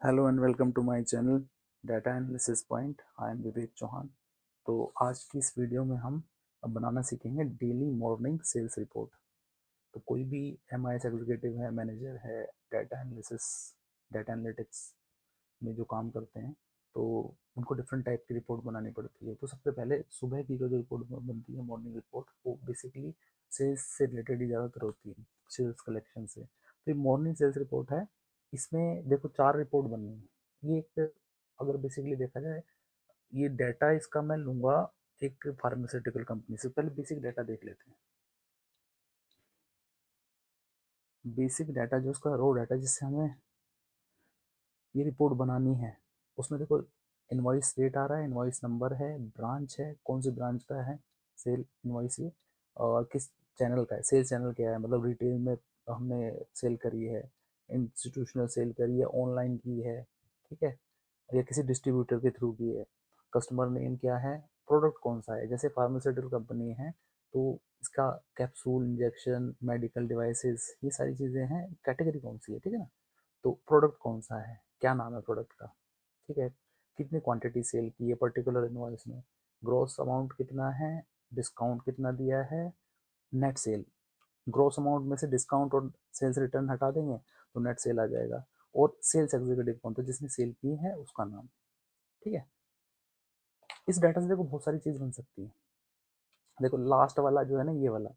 Hello and welcome to my channel data analysis point. I am Vivek Chauhan. तो आज की इस वीडियो में हम अब बनाना सीखेंगे डेली मॉर्निंग सेल्स रिपोर्ट। तो कोई भी एमआईएस एग्जीक्यूटिव है, मैनेजर है, डाटा एनालिसिस, डाटा एनालिटिक्स में जो काम करते हैं, तो उनको डिफरेंट टाइप की रिपोर्ट बनानी पड़ती है। तो सबसे पहले सुबह की जो रिपोर्ट बनती है, मॉर्निंग रिपोर्ट, वो बेसिकली सेल्स से रिलेटेड ही ज़्यादातर होती है, सेल्स कलेक्शन से। तो ये मॉर्निंग सेल्स रिपोर्ट है। इसमें देखो 4 रिपोर्ट बननी है। ये एक, अगर बेसिकली देखा जाए, ये डाटा इसका मैं लूँगा एक फार्मास्यूटिकल कंपनी से। पहले बेसिक डाटा देख लेते हैं। बेसिक डाटा जो उसका रो डाटा जिससे हमें ये रिपोर्ट बनानी है, उसमें देखो इनवॉइस रेट आ रहा है, इनवॉइस नंबर है, ब्रांच है, कौन सी ब्रांच का है सेल इनवॉइस ये, और किस चैनल का है, सेल्स चैनल क्या है, मतलब रिटेल में हमने सेल करी है, इंस्टीट्यूशनल सेल करी है, ऑनलाइन की है, ठीक है, या किसी डिस्ट्रीब्यूटर के थ्रू की है, कस्टमर नेम क्या है, प्रोडक्ट कौन सा है। जैसे फार्मास्यूटिकल कंपनी है तो इसका कैप्सूल, इंजेक्शन, मेडिकल डिवाइसेस, ये सारी चीज़ें हैं, कैटेगरी कौन सी है, ठीक है ना। तो प्रोडक्ट कौन सा है, क्या नाम है प्रोडक्ट का, ठीक है, कितनी क्वांटिटी सेल की है पर्टिकुलर इनवॉइस में, ग्रॉस अमाउंट कितना है, डिस्काउंट कितना दिया है, नेट सेल, ग्रॉस अमाउंट में से डिस्काउंट और सेल्स रिटर्न हटा देंगे तो नेट सेल आ जाएगा, और सेल्स एग्जीक्यूटिव कौन था जिसने सेल की है उसका नाम, ठीक है। इस डाटा से देखो बहुत सारी चीज़ बन सकती है। देखो लास्ट वाला जो है ना, ये वाला,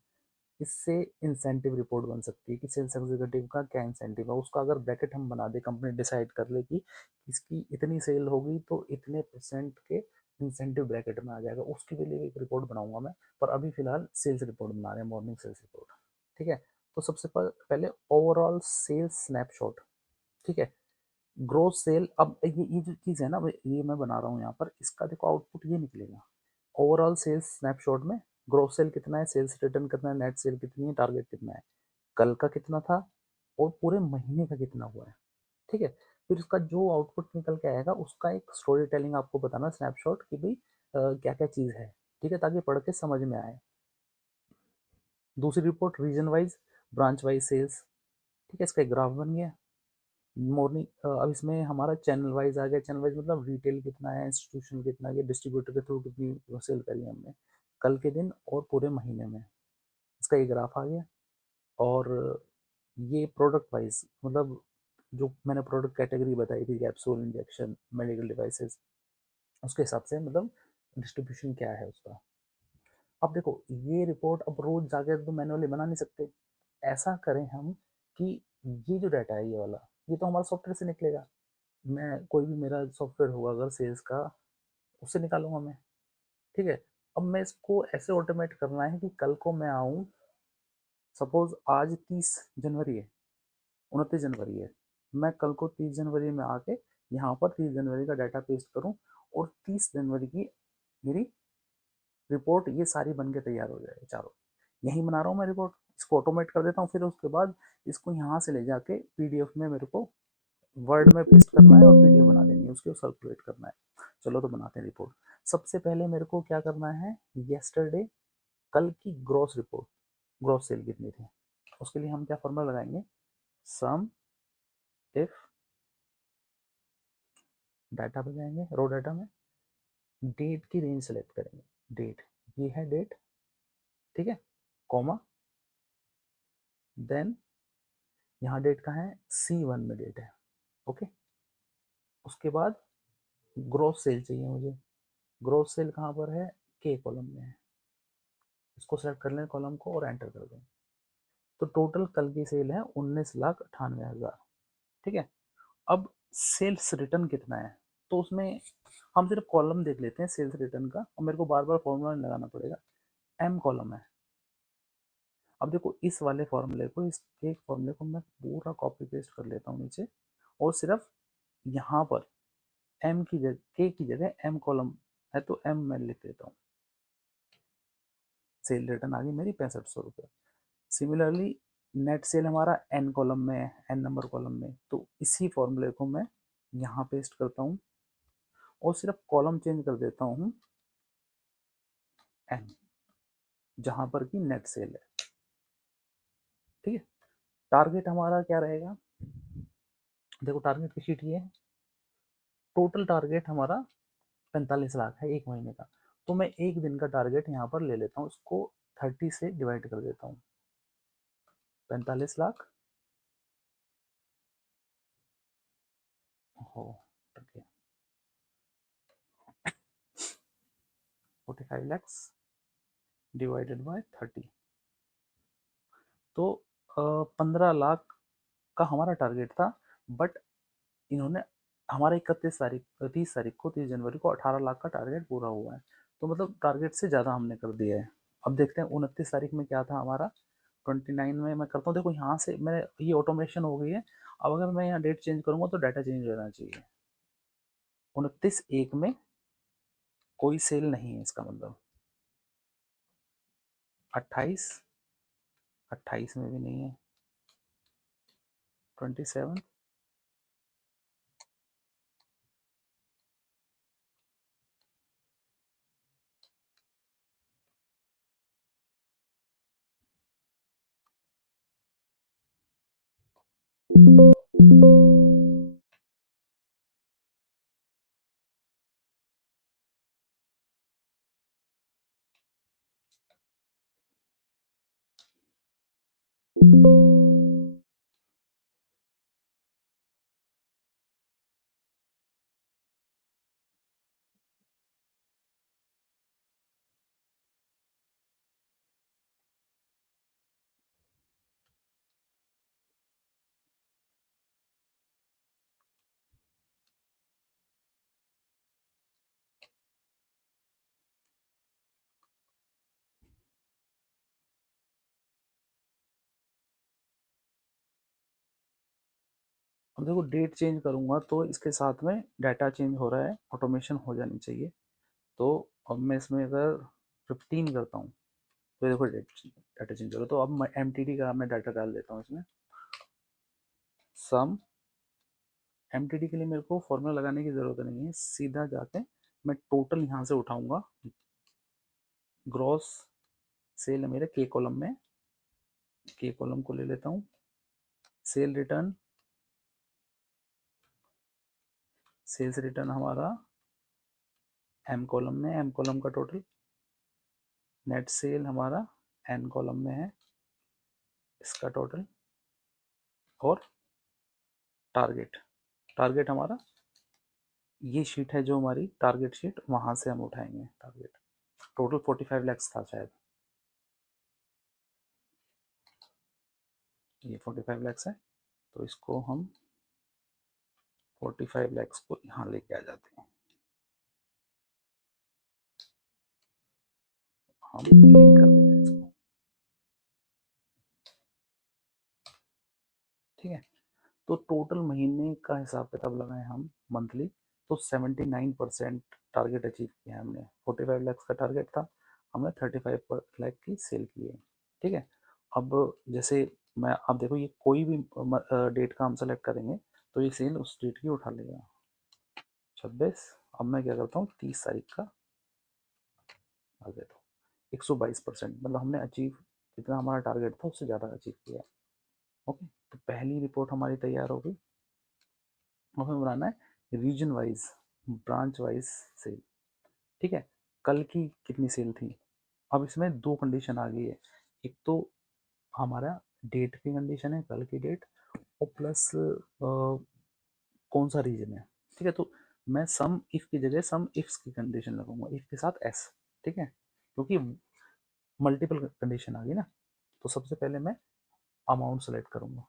इससे इंसेंटिव रिपोर्ट बन सकती है कि सेल्स एग्जीक्यूटिव का क्या इंसेंटिव है। उसका अगर ब्रैकेट हम बना दे, कंपनी डिसाइड कर ले कि इसकी इतनी सेल होगी तो इतने परसेंट के इंसेंटिव ब्रैकेट में आ जाएगा, उसके लिए एक रिपोर्ट बनाऊंगा मैं। पर अभी फिलहाल सेल्स रिपोर्ट बना रहे हैं, मॉर्निंग सेल्स रिपोर्ट, ठीक है। तो सबसे पहले ओवरऑल सेल्स स्नैपशॉट, ठीक है। ग्रोस सेल, अब ये जो चीज़ है ना, ये मैं बना रहा हूँ यहाँ पर, इसका देखो आउटपुट ये निकलेगा। ओवरऑल सेल्स स्नैपशॉट में ग्रोस सेल कितना है, सेल्स रिटर्न कितना है, नेट सेल कितनी है, टारगेट कितना है, कल का कितना था, और पूरे महीने का कितना हुआ है, ठीक है। फिर उसका जो आउटपुट निकल के आएगा उसका एक स्टोरी टेलिंग आपको बताना, स्नैपशॉट, कि भाई क्या क्या चीज़ है, ठीक है, ताकि पढ़ के समझ में आए। दूसरी report region wise, branch wise sales, ठीक है, इसका एक ग्राफ बन गया। मॉर्निंग, अब इसमें हमारा चैनल वाइज आ गया। चैनल वाइज मतलब रिटेल कितना है, इंस्टीट्यूशन कितना है, डिस्ट्रीब्यूटर के थ्रू कितनी सेल करी हमने कल के दिन और पूरे महीने में, इसका ये ग्राफ आ गया। और ये प्रोडक्ट वाइज, मतलब जो मैंने प्रोडक्ट कैटेगरी बताई थी, कैप्सूल, इंजेक्शन, मेडिकल डिवाइसेस, उसके हिसाब से मतलब डिस्ट्रीब्यूशन क्या है उसका। अब देखो ये रिपोर्ट अब रोज जाके तो मैनुअली बना नहीं सकते। ऐसा करें हम कि ये जो डाटा है, ये वाला, ये तो हमारा सॉफ्टवेयर से निकलेगा। मैं कोई भी मेरा सॉफ्टवेयर होगा अगर सेल्स का, उससे निकालूंगा मैं, ठीक है। अब मैं इसको ऐसे ऑटोमेट करना है कि कल को मैं आऊँ, सपोज आज 30 जनवरी है, 29 जनवरी है, मैं कल को 30 जनवरी में आके यहाँ पर 30 जनवरी का डाटा पेस्ट करूँ, और 30 जनवरी की मेरी रिपोर्ट ये सारी बन के तैयार हो जाए चारों। यहीं बना रहा हूँ मैं रिपोर्ट, इसको ऑटोमेट कर देता हूँ, फिर उसके बाद इसको यहाँ से ले जाके पीडीएफ में मेरे को वर्ड में पेस्ट करना है और पीडीएफ बना देनी है, उसके सर्कुलेट करना है। चलो तो बनाते हैं रिपोर्ट। सबसे पहले मेरे को क्या करना है, येस्टरडे, कल की ग्रॉस रिपोर्ट, ग्रॉस सेल कितनी थी, उसके लिए हम क्या फॉर्मूला लगाएंगे, सम इफ, डाटा पे जाएंगे, रो डाटा में डेट की रेंज सेलेक्ट करेंगे, डेट, ये है डेट, ठीक है, कॉमा, देन यहाँ डेट का है, C1 में डेट है, ओके। उसके बाद ग्रॉस सेल चाहिए मुझे। ग्रॉस सेल कहाँ पर है, के कॉलम में है। इसको सेलेक्ट कर लें कॉलम को और एंटर कर दें। तो टोटल कल की सेल है 19,98,000, ठीक है। अब सेल्स रिटर्न कितना है, तो उसमें हम सिर्फ कॉलम देख लेते हैं सेल्स रिटर्न का, और मेरे को बार बार फॉर्मूला नहीं लगाना पड़ेगा। एम कॉलम है। अब देखो इस वाले फॉर्मूले को, इस एक फॉर्मूले को मैं पूरा कॉपी पेस्ट कर लेता हूँ नीचे, और सिर्फ यहाँ पर एम की जगह, के की जगह एम कॉलम है तो एम मैं लिख देता हूँ। सेल रिटर्न आ गई मेरी 6500 रुपये। सिमिलरली नेट सेल हमारा एन कॉलम में है, एन नंबर कॉलम में, तो इसी फॉर्मूले को मैं यहाँ पेस्ट करता हूँ, और सिर्फ कॉलम चेंज कर देता हूँ एन, जहाँ पर की नेट सेल है, ठीक है। टारगेट हमारा क्या रहेगा, देखो टारगेट की शीट ये है, टोटल टारगेट हमारा 45 लाख है एक महीने का, तो मैं एक दिन का टारगेट यहाँ पर ले लेता हूँ, उसको 30 से डिवाइड कर देता हूँ। 45 लाख हो, ठीक है, 45 लैक्स डिवाइडेड बाय 30, तो 15 लाख का हमारा टारगेट था, बट इन्होंने हमारा 31 तारीख 30 तारीख को 30 जनवरी को 18 लाख का टारगेट पूरा हुआ है, तो मतलब टारगेट से ज़्यादा हमने कर दिया है। अब देखते हैं 29 तारीख में क्या था हमारा, 29 में मैं करता हूँ, देखो यहाँ से मैं ये ऑटोमेशन हो गई है। अब अगर मैं यहाँ डेट चेंज करूँगा तो डाटा चेंज हो जाना चाहिए। 29/1 में कोई सेल नहीं है, इसका मतलब 28, 28 में भी नहीं है, 27, अब देखो डेट चेंज करूंगा तो इसके साथ में डाटा चेंज हो रहा है, ऑटोमेशन हो जानी चाहिए। तो अब मैं इसमें अगर 15 करता हूँ तो देखो डाटा चेंज हो रहा है, तो अब मैं एम का मैं डाटा डाल देता हूँ इसमें। सम एम के लिए मेरे को फॉर्मूला लगाने की ज़रूरत नहीं है, सीधा जाके मैं टोटल यहाँ से उठाऊंगा। ग्रॉस सेल है मेरे के कॉलम में, के कॉलम को ले लेता हूँ। सेल रिटर्न, सेल्स रिटर्न हमारा एम कॉलम में, एम कॉलम का टोटल। नेट सेल हमारा एन कॉलम में है, इसका टोटल। और टारगेट, टारगेट हमारा ये शीट है जो हमारी टारगेट शीट, वहां से हम उठाएंगे टारगेट। टोटल 45 लैक्स था शायद, ये 45 लैक्स है, तो इसको हम 45 लैक्स को यहाँ लेके आ जाते हैं, हम लिंक कर देते हैं इसको, ठीक है। तो टोटल महीने का हिसाब किताब लगाएं हम मंथली, तो 79% टारगेट अचीव किया है हमने। 45 लैक्स का टारगेट था, हमने 35 लाख की सेल की है, ठीक है। अब जैसे मैं, आप देखो ये कोई भी डेट का हम सेलेक्ट करेंगे तो ये सेल उस डेट की उठा लेगा। 26, अब मैं क्या करता हूँ 30 तारीख का कर देता हूँ। 122%, मतलब हमने अचीव, जितना हमारा टारगेट था उससे ज़्यादा अचीव किया है। ओके, तो पहली रिपोर्ट हमारी तैयार हो गई। अब हमें बनाना है region wise, branch wise sale, ठीक है। कल की कितनी सेल थी, अब इसमें दो कंडीशन आ गई है। एक तो हमारा डेट की कंडीशन है, कल की डेट, और प्लस कौन सा रीजन है, ठीक है। तो मैं सम इफ की जगह सम इफ्स की कंडीशन लगाऊंगा, इफ के साथ एस, ठीक है, क्योंकि मल्टीपल कंडीशन आ गई ना। तो सबसे पहले मैं अमाउंट सेलेक्ट करूंगा,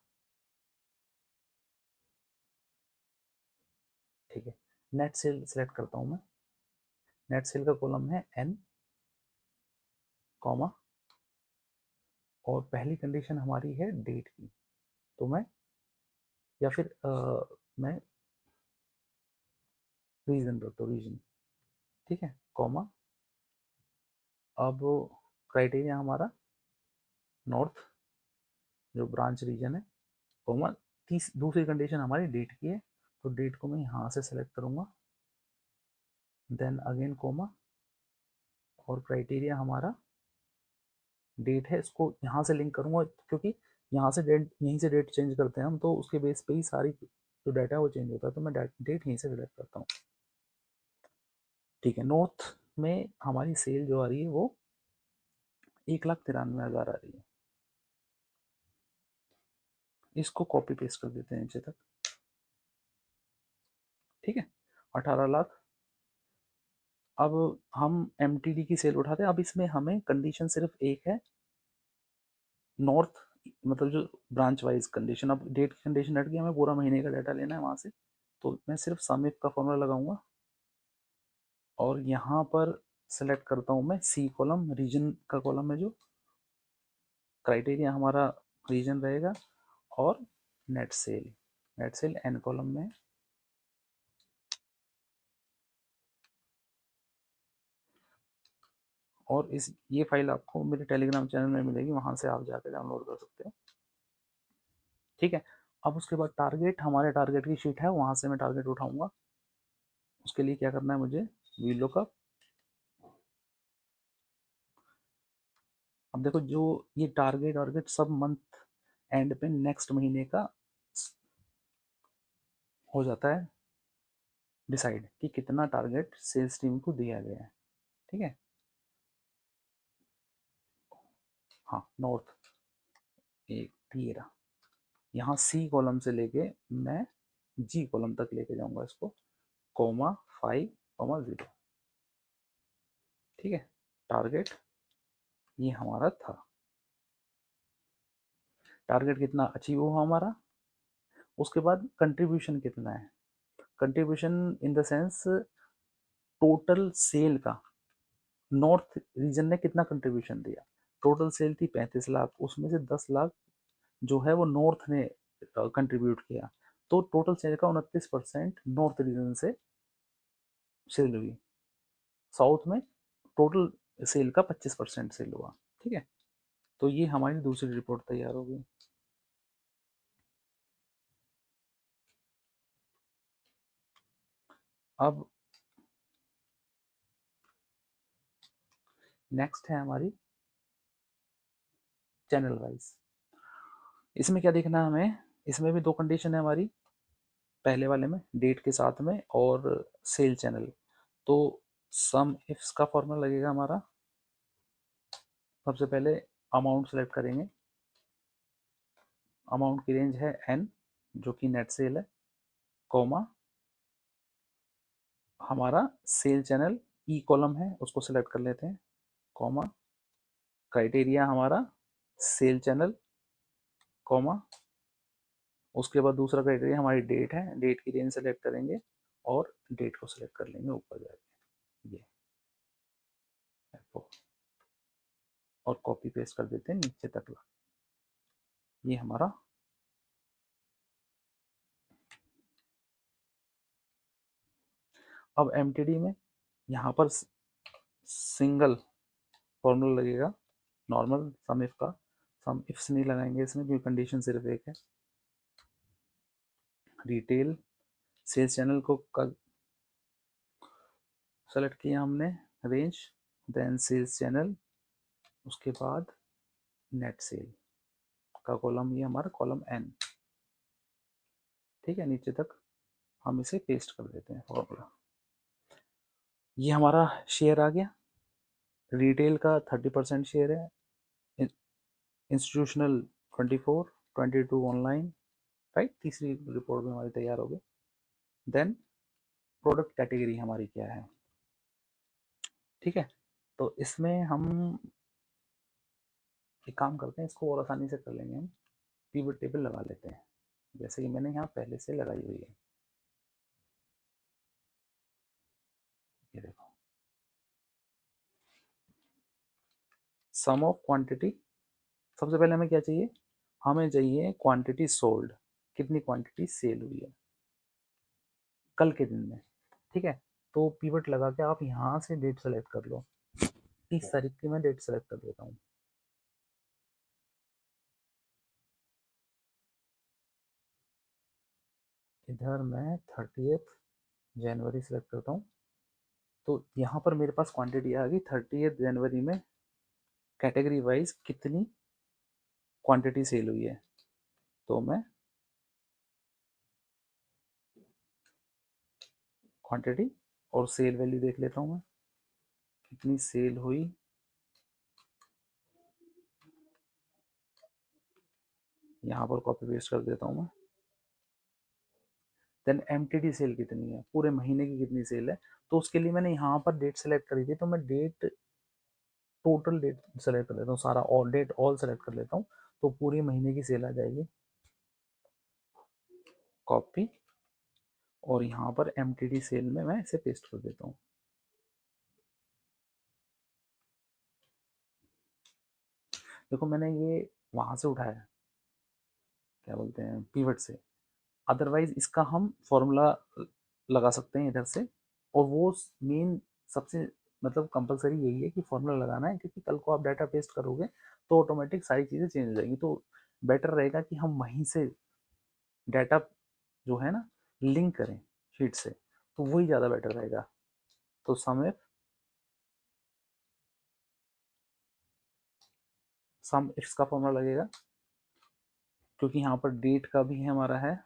ठीक है। नेट सेल सेलेक्ट करता हूं मैं, नेट सेल का कॉलम है एन, कॉमा, और पहली कंडीशन हमारी है डेट की, तो मैं, या फिर मैं रीजन रखता हूँ, रीजन, ठीक है, कॉमा। अब क्राइटेरिया हमारा नॉर्थ, जो ब्रांच रीजन है, कॉमा। तीस दूसरी कंडीशन हमारी डेट की है, तो डेट को मैं यहाँ से सेलेक्ट करूँगा, देन अगेन कॉमा, और क्राइटेरिया हमारा डेट है, इसको यहाँ से लिंक करूँगा, क्योंकि यहाँ से डेट, यहीं से डेट चेंज करते हैं हम, तो उसके बेस पे ही सारी जो डाटा वो चेंज होता है, तो मैं डेट यहीं से सिलेक्ट करता हूँ। ठीक है, नॉर्थ में हमारी सेल जो आ रही है वो 1,93,000 आ रही है। इसको कॉपी पेस्ट कर देते हैं नीचे तक। ठीक है, 18 लाख। अब हम MTD की सेल उठाते हैं। अब इसमें हमें कंडीशन सिर्फ एक है, नॉर्थ मतलब जो ब्रांच वाइज कंडीशन। अब डेट की कंडीशन हट गई, हमें पूरा महीने का डाटा लेना है वहां से, तो मैं सिर्फ सम इफ का फॉर्मूला लगाऊंगा और यहाँ पर सेलेक्ट करता हूँ मैं सी कॉलम, रीजन का कॉलम है, जो क्राइटेरिया हमारा रीजन रहेगा, और नेट सेल एन कॉलम में। और इस ये फाइल आपको मेरे टेलीग्राम चैनल में मिलेगी, वहां से आप जाकर डाउनलोड कर सकते हो। ठीक है, अब उसके बाद टारगेट, हमारे टारगेट की शीट है, वहां से मैं टारगेट उठाऊंगा। उसके लिए क्या करना है मुझे, वी लुकअप। अब देखो, जो ये टारगेट सब मंथ एंड पे नेक्स्ट महीने का हो जाता है डिसाइड कि कितना टारगेट सेल्स टीम को दिया गया है। ठीक है, हाँ, नॉर्थ एक ये रहा। यहाँ सी कॉलम से लेके मैं जी कॉलम तक लेके जाऊंगा इसको, कोमा 5,0। ठीक है, टारगेट ये हमारा था। टारगेट कितना अचीव हुआ हमारा। उसके बाद कंट्रीब्यूशन कितना है, contribution in the sense total sale का नॉर्थ रीजन ने कितना कंट्रीब्यूशन दिया। टोटल सेल थी 35 लाख, उसमें से 10 लाख जो है वो नॉर्थ ने कंट्रीब्यूट किया, तो टोटल सेल का 29% नॉर्थ रीजन से सेल हुई। साउथ में टोटल सेल का 25% सेल हुआ। ठीक है, तो ये हमारी दूसरी रिपोर्ट तैयार हो गई। अब नेक्स्ट है हमारी चैनल वाइज। इसमें क्या देखना है हमें, इसमें भी दो कंडीशन है हमारी, पहले वाले में डेट के साथ में और सेल चैनल। तो सम इफ्स का फॉर्मूला लगेगा हमारा। सबसे पहले अमाउंट सेलेक्ट करेंगे, अमाउंट की रेंज है n, जो कि नेट सेल है, कॉमा हमारा सेल चैनल ई कॉलम है, उसको सेलेक्ट कर लेते हैं, कॉमा क्राइटेरिया हमारा सेल चैनल, कॉमा उसके बाद दूसरा क्राइटेरिया हमारी डेट है, डेट की रेंज सेलेक्ट करेंगे और डेट को सेलेक्ट कर लेंगे ऊपर जाके, ये और कॉपी पेस्ट कर देते हैं नीचे तक ला। ये हमारा अब MTD में यहाँ पर सिंगल फॉर्मूला लगेगा, नॉर्मल सम इफ का। सम इफ्स नहीं लगाएंगे इसमें क्योंकि कंडीशन सिर्फ एक है। रिटेल सेल्स चैनल को सेलेक्ट किया हमने, रेंज, देन सेल्स चैनल, उसके बाद नेट सेल का कॉलम, ये हमारा कॉलम n। ठीक है, नीचे तक हम इसे पेस्ट कर देते हैं फॉर्मूला। ये हमारा शेयर आ गया, रिटेल का 30% शेयर है, इंस्टीट्यूशनल 24, 22 ऑनलाइन। राइट, तीसरी रिपोर्ट में हमारी तैयार हो गई। देन प्रोडक्ट कैटेगरी हमारी क्या है। ठीक है, तो इसमें हम एक काम करते हैं, इसको और आसानी से कर लेंगे हम, पीवट टेबल लगा लेते हैं, जैसे कि मैंने यहाँ पहले से लगाई हुई है। ये देखो, सम ऑफ क्वांटिटी। सबसे पहले हमें क्या चाहिए, हमें चाहिए क्वांटिटी सोल्ड, कितनी क्वांटिटी सेल हुई है कल के दिन में। ठीक है, तो पीवट लगा के आप यहाँ से डेट सेलेक्ट कर लो। 30 तारीख की मैं डेट सेलेक्ट कर देता हूँ। इधर मैं 30 जनवरी सेलेक्ट करता हूँ, तो यहाँ पर मेरे पास क्वांटिटी आ गई 30 जनवरी में, कैटेगरी वाइज कितनी क्वांटिटी सेल हुई है। तो मैं क्वांटिटी और सेल वैल्यू देख लेता हूँ मैं, कितनी सेल हुई। यहाँ पर कॉपी पेस्ट कर देता हूँ मैं। देन एमटीडी सेल कितनी है, पूरे महीने की कितनी सेल है, तो उसके लिए मैंने यहाँ पर डेट सेलेक्ट करी थी, तो मैं डेट, टोटल डेट सेलेक्ट कर लेता हूँ, सारा ऑल डेट ऑल सेलेक्ट कर लेता हूँ, तो पूरे महीने की सेल आ जाएगी। कॉपी, और यहाँ पर एमटीडी सेल में मैं इसे पेस्ट कर देता हूँ। देखो मैंने ये वहां से उठाया, क्या बोलते हैं, पीवट से। अदरवाइज इसका हम फॉर्मूला लगा सकते हैं इधर से, और वो मेन सबसे मतलब कंपलसरी यही है कि फॉर्मूला लगाना है, क्योंकि कल को आप डाटा पेस्ट करोगे तो ऑटोमेटिक सारी चीज़ें चेंज हो जाएंगी। तो बेटर रहेगा कि हम वहीं से डाटा जो है ना लिंक करें शीट से, तो वही ज़्यादा बेटर रहेगा। तो सम एक्स का फॉर्मूला लगेगा, क्योंकि यहाँ पर डेट का भी हमारा है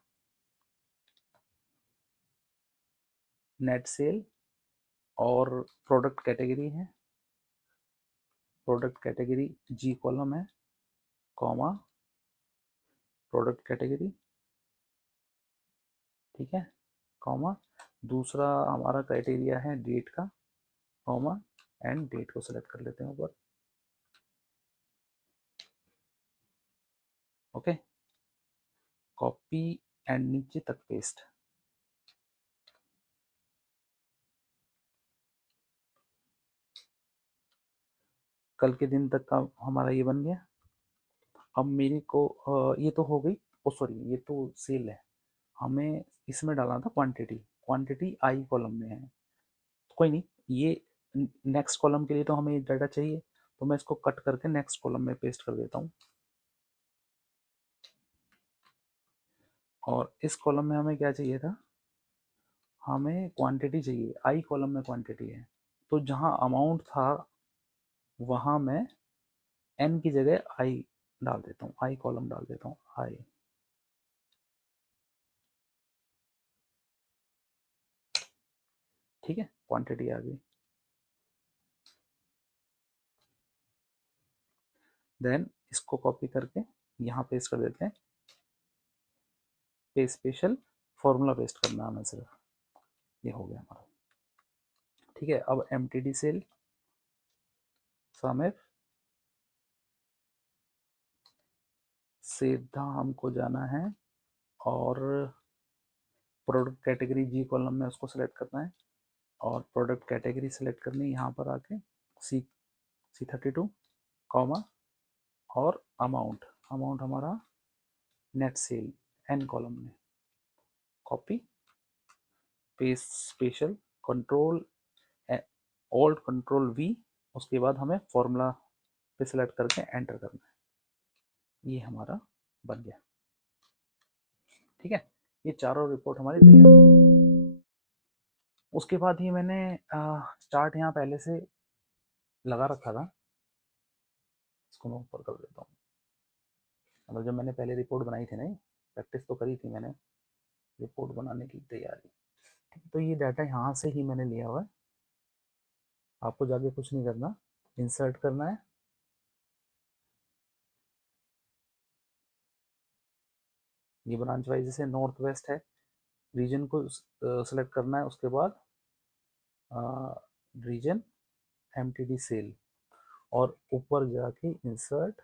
नेट सेल, और प्रोडक्ट कैटेगरी है, प्रोडक्ट कैटेगरी जी कॉलम है, कॉमा प्रोडक्ट कैटेगरी, ठीक है, कॉमा दूसरा हमारा क्राइटेरिया है डेट का, कॉमा एंड डेट को सिलेक्ट कर लेते हैं ऊपर। ओके, कॉपी एंड नीचे तक पेस्ट। कल के दिन तक का हमारा ये बन गया। अब मेरे को ये तो हो गई, ओ सॉरी ये तो सेल है, हमें इसमें डालना था क्वांटिटी। क्वांटिटी आई कॉलम में है, कोई नहीं, ये नेक्स्ट कॉलम के लिए तो हमें डाटा चाहिए, तो मैं इसको कट करके नेक्स्ट कॉलम में पेस्ट कर देता हूँ। और इस कॉलम में हमें क्या चाहिए था, हमें क्वांटिटी चाहिए, आई कॉलम में क्वांटिटी है, तो जहाँ अमाउंट था वहाँ मैं एन की जगह आई डाल देता हूँ, आई कॉलम डाल देता हूँ, आई। ठीक है, क्वांटिटी आ गई। देन इसको कॉपी करके यहाँ पेस्ट कर देते हैं, पे स्पेशल फॉर्मूला पेस्ट करना है हमें सिर्फ, ये हो गया हमारा। ठीक है, अब एम टी डी सेल समेत सीधा हमको जाना है, और प्रोडक्ट कैटेगरी जी कॉलम में उसको सेलेक्ट करना है, और प्रोडक्ट कैटेगरी सेलेक्ट करनी है यहाँ पर आके, सी C32, कॉमा, और अमाउंट, अमाउंट हमारा नेट सेल एन कॉलम में, copy paste special control alt control we, उसके बाद हमें फॉर्मूला पे सिलेक्ट करके एंटर करना है। ये हमारा बन गया। ठीक है, ये चारों रिपोर्ट हमारी तैयार हो। उसके बाद ही मैंने चार्ट यहाँ पहले से लगा रखा था, इसको मैं ऊपर कर देता हूँ। मतलब जब मैंने पहले रिपोर्ट बनाई थी ना, प्रैक्टिस तो करी थी मैंने रिपोर्ट बनाने की तैयारी। ठीक है, तो ये डाटा यहाँ से ही मैंने लिया हुआ है, आपको जाके कुछ नहीं करना, इंसर्ट करना है, ये ब्रांच वाइज से नॉर्थ वेस्ट है, रीजन को सेलेक्ट करना है, उसके बाद रीजन एमटीडी सेल, और ऊपर जाके इंसर्ट,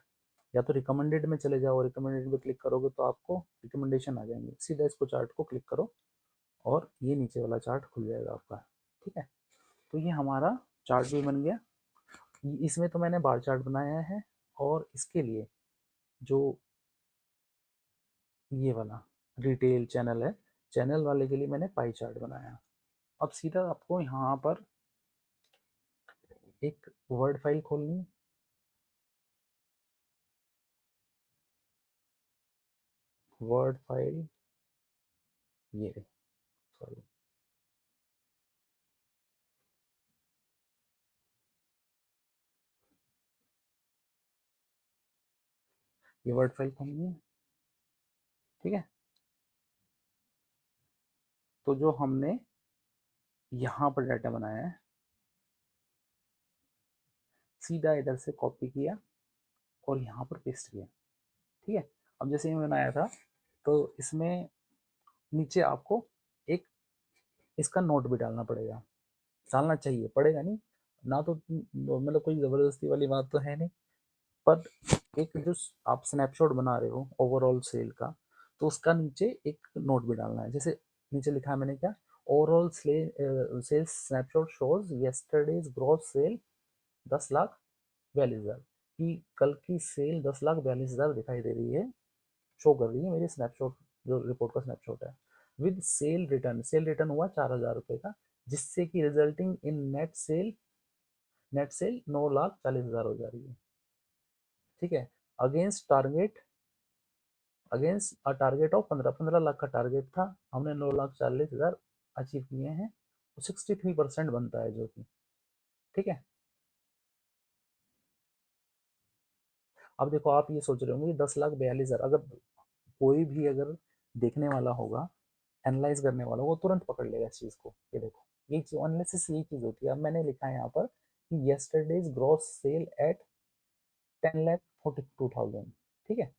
या तो रिकमेंडेड में चले जाओ, रिकमेंडेड में क्लिक करोगे तो आपको रिकमेंडेशन आ जाएंगे, सीधा इसको चार्ट को क्लिक करो और ये नीचे वाला चार्ट खुल जाएगा आपका। ठीक है, तो ये हमारा चार्ट भी बन गया। इसमें तो मैंने बार चार्ट बनाया है, और इसके लिए जो ये वाला रिटेल चैनल है, चैनल वाले के लिए मैंने पाई चार्ट बनाया। अब सीधा आपको यहाँ पर एक वर्ड फाइल खोलनी है, वर्ड फाइल, ये सॉरी, ये वर्ड फाइल खोलनी है। ठीक है, तो जो हमने यहाँ पर डाटा बनाया है, सीधा इधर से कॉपी किया और यहाँ पर पेस्ट किया। ठीक है, अब जैसे ये बनाया था तो इसमें नीचे आपको एक इसका नोट भी डालना पड़ेगा, डालना चाहिए, पड़ेगा नहीं ना तो मतलब कोई ज़बरदस्ती वाली बात तो है नहीं, पर एक जो आप स्नैपशॉट बना रहे हो ओवरऑल सेल का, तो उसका नीचे एक नोट भी डालना है। जैसे नीचे लिखा है मैंने क्या, overall sales snapshot shows yesterday's gross sale 10,42,000 की, कल की सेल 10,42,000 दिखाई दे रही है, शो कर रही है मेरी स्नैपशॉट, जो रिपोर्ट का स्नैपशॉट है। With cell return, cell return हुआ 4,000 रुपये का, जिससे कि रिजल्टिंग इन नेट सेल 9,40,000 हो जा रही है। ठीक है, against target, against a target of 15 lakh का टारगेट था, हमने 9,40,000 अचीव किए हैं, तो 63% बनता है जो कि, ठीक है। अब देखो आप ये सोच रहे होंगे 10,42,000, अगर कोई भी अगर देखने वाला होगा, एनालाइज करने वाला वो तुरंत पकड़ लेगा इस चीज को। ये देखो, ये एनालिसिस यही चीज होती है। अब मैंने लिखा है यहाँ पर कि यस्टरडेज ग्रॉस सेल एट 10,42,000, ठीक है,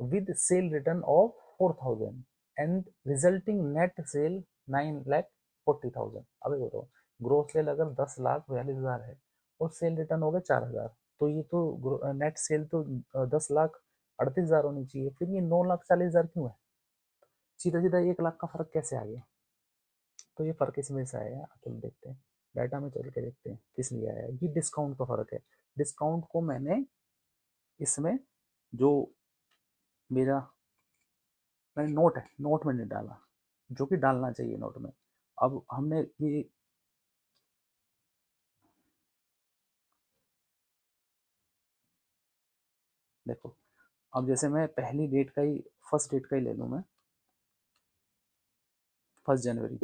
with sale return of 4,000 and resulting net sale 9,40,000। अब ये बताओ, ग्रोथ सेल अगर 10,42,000 है और सेल रिटर्न हो गए 4,000, तो ये तो नेट सेल तो 10,38,000 होनी चाहिए, फिर ये 9,40,000 क्यों है? सीधा सीधा 1 लाख का फर्क कैसे आ गया? तो ये फर्क इसमें से आया, तुम देखते हैं डाटा में चल के देखते हैं किस लिए आया। ये डिस्काउंट का फर्क है। डिस्काउंट को मैंने इसमें जो मेरा मैंने नोट है, नोट में नहीं डाला, जो कि डालना चाहिए नोट में। अब हमने ये देखो, अब जैसे मैं पहली डेट का ही, फर्स्ट डेट का ही ले लूँ मैं, 1 जनवरी।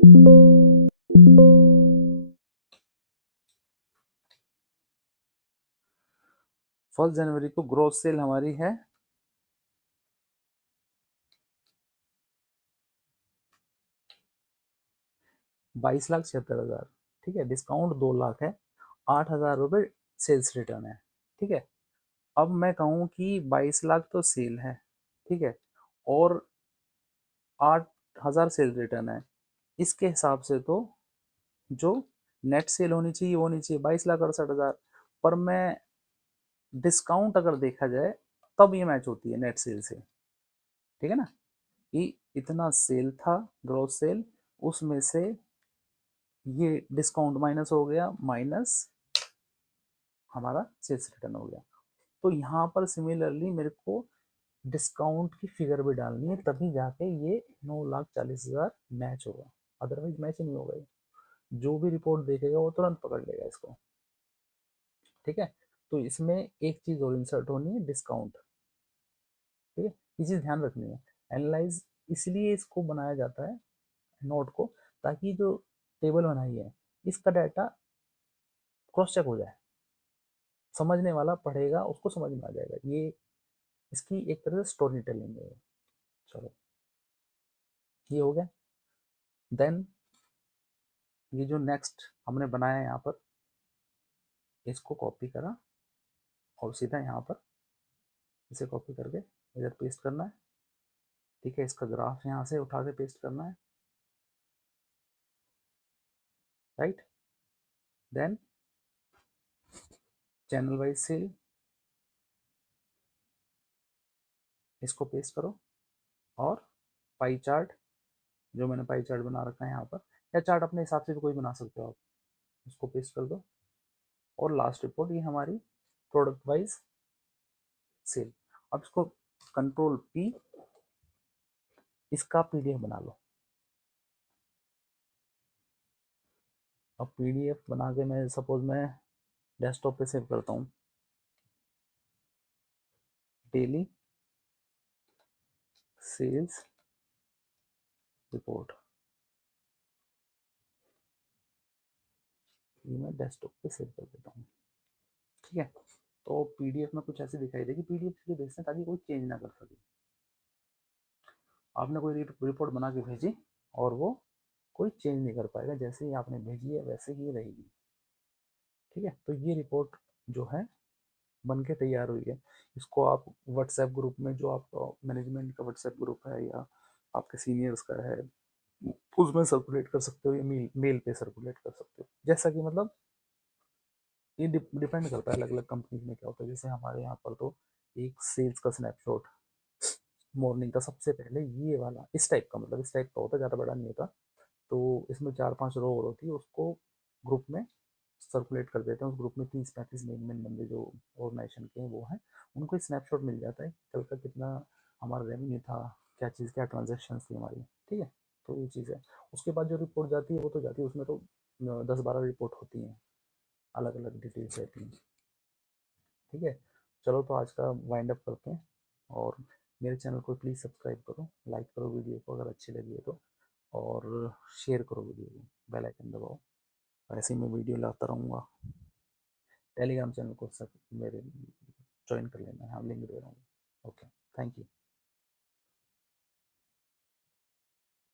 1 जनवरी को ग्रोथ सेल हमारी है 22,76,000, ठीक है, डिस्काउंट 2 लाख है, 8,000 रुपये सेल्स रिटर्न है। ठीक है, अब मैं कहूँ कि 22 लाख तो सेल है, ठीक है, और 8,000 सेल रिटर्न है, इसके हिसाब से तो जो नेट सेल होनी चाहिए वो होनी चाहिए 22,68,000, पर मैं डिस्काउंट अगर देखा जाए तब ये मैच होती है नेट सेल से। ठीक है ना, कि इतना सेल था ग्रॉस सेल, उसमें से ये डिस्काउंट माइनस हो गया, माइनस हमारा सेल्स रिटर्न हो गया। तो यहाँ पर सिमिलरली मेरे को डिस्काउंट की फिगर भी डालनी है, तभी जाके ये 9,40,000 मैच होगा, अदरवाइज मैच नहीं होगा। जो भी रिपोर्ट देखेगा वो तुरंत पकड़ लेगा इसको। ठीक है, तो इसमें एक चीज और इंसर्ट होनी है, डिस्काउंट। ठीक है, ये चीज ध्यान रखनी है। एनालाइज इसलिए इसको बनाया जाता है नोट को, ताकि जो टेबल बनाई है इसका डाटा क्रॉस चेक हो जाए, समझने वाला पढ़ेगा उसको समझ में आ जाएगा। ये इसकी एक तरह से स्टोरी टेलिंग है। चलो, ये हो गया। देन ये जो नेक्स्ट हमने बनाया है यहाँ पर, इसको कॉपी करा और सीधा यहाँ पर इसे कॉपी करके इधर पेस्ट करना है। ठीक है, इसका ग्राफ यहाँ से उठा के पेस्ट करना है, right. Then channel wise sale, इसको पेस्ट करो, और पाई चार्ट, जो मैंने पाई चार्ट बना रखा है यहाँ पर, या चार्ट अपने हिसाब से भी कोई बना सकते हो आप, इसको पेस्ट कर दो। और लास्ट रिपोर्ट ये हमारी प्रोडक्ट वाइज सेल। अब इसको कंट्रोल पी, इसका पीडीएफ बना लो। अब पीडीएफ बना के मैं सपोज मैं डेस्कटॉप पे सेव करता हूँ, डेली सेल्स रिपोर्ट, ये मैं डेस्कटॉप पे सेव कर देता हूँ। ठीक है, तो पीडीएफ में कुछ ऐसे दिखाई देगी, पीडीएफ से भेजते हैं ताकि कोई चेंज ना कर सके। आपने कोई रिपोर्ट बना के भेजी और वो कोई चेंज नहीं कर पाएगा, जैसे ही आपने भेजी है वैसे ही रहेगी। ठीक है, तो ये रिपोर्ट जो है बन के तैयार हुई है। इसको आप व्हाट्सएप ग्रुप में, जो आप मैनेजमेंट का व्हाट्सएप ग्रुप है या आपके सीनियर्स का है, उसमें सर्कुलेट कर सकते हो या मेल पे सर्कुलेट कर सकते हो, जैसा कि मतलब ये डिपेंड करता है अलग अलग कंपनी में क्या होता है। जैसे हमारे यहाँ पर तो एक सेल्स का स्नैपशॉट मॉर्निंग का सबसे पहले ये वाला इस टाइप का, मतलब इस टाइप का होता है, ज़्यादा बड़ा नहीं होता। तो इसमें 4-5 रो और होती है, उसको ग्रुप में सर्कुलेट कर देते हैं। उस ग्रुप में 30-35 मेन मेन बंदे जो ऑर्गेनाइजेशन के हैं वो हैं, उनको स्नैपशॉट मिल जाता है कल का कितना हमारा रेवेन्यू था, क्या चीज़, क्या ट्रांजेक्शन थी हमारी। ठीक है, तो ये चीज़ है। उसके बाद जो रिपोर्ट जाती है वो तो जाती है, उसमें तो 10-12 रिपोर्ट होती हैं, अलग अलग डिटेल्स रहती हैं। ठीक है, चलो तो आज का वाइंड अप करते हैं। और मेरे चैनल को प्लीज़ सब्सक्राइब करो, लाइक करो वीडियो को अगर अच्छी लगी है तो, और शेयर करो वीडियो को, बेल आइकन दबाओ। ऐसे ही मैं वीडियो लाता रहूँगा। टेलीग्राम चैनल को सब मेरे ज्वाइन कर लेना, हाँ लिंक दे रहा हूँ। Okay, thank you.